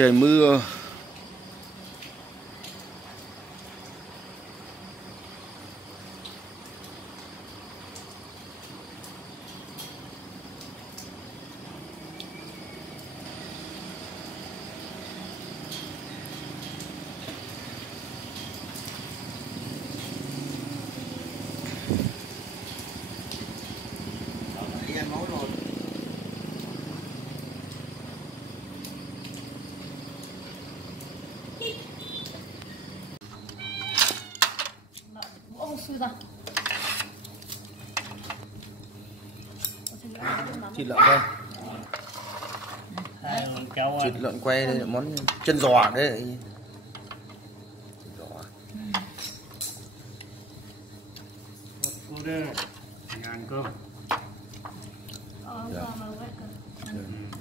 trời mưa. Thịt lợn quay, thịt lợn quay đây là món chân giò đấy. Ăn cơm.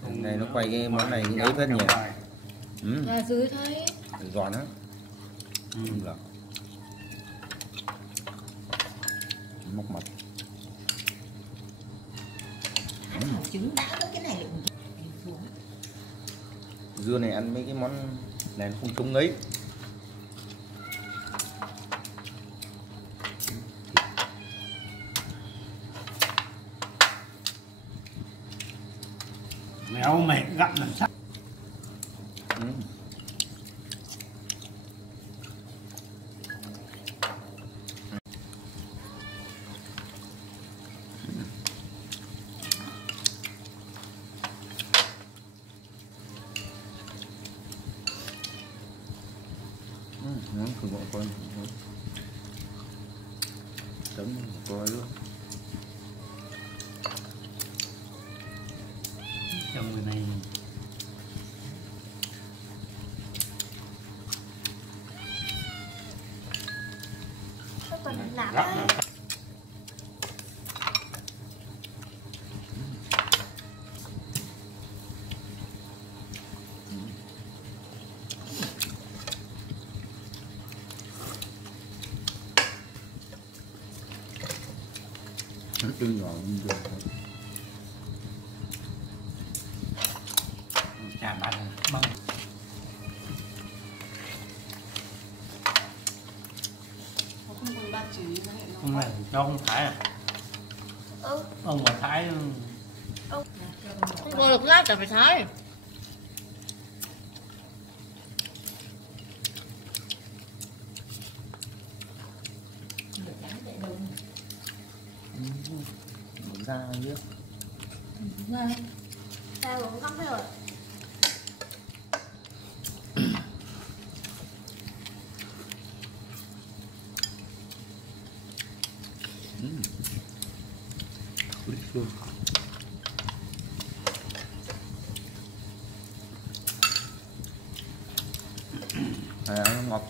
Này nó quay cái món này ấy phết nhỉ. Là dưới thấy Giòn á. Móc mặt. trứng đã có cái này Dưa này ăn mấy cái món này không trúng ngấy. Méo mệt gặm làm sao. Thử gọi coi chấm coi luôn. Trong người này còn nặng nó tươi nhỏ như vậy. chả bát băng. Không phải cho không thái à? Ông mà thái không có được lát là phải thái. Ra biết. Ra uống cắm rồi. Phương. Nó ngọt.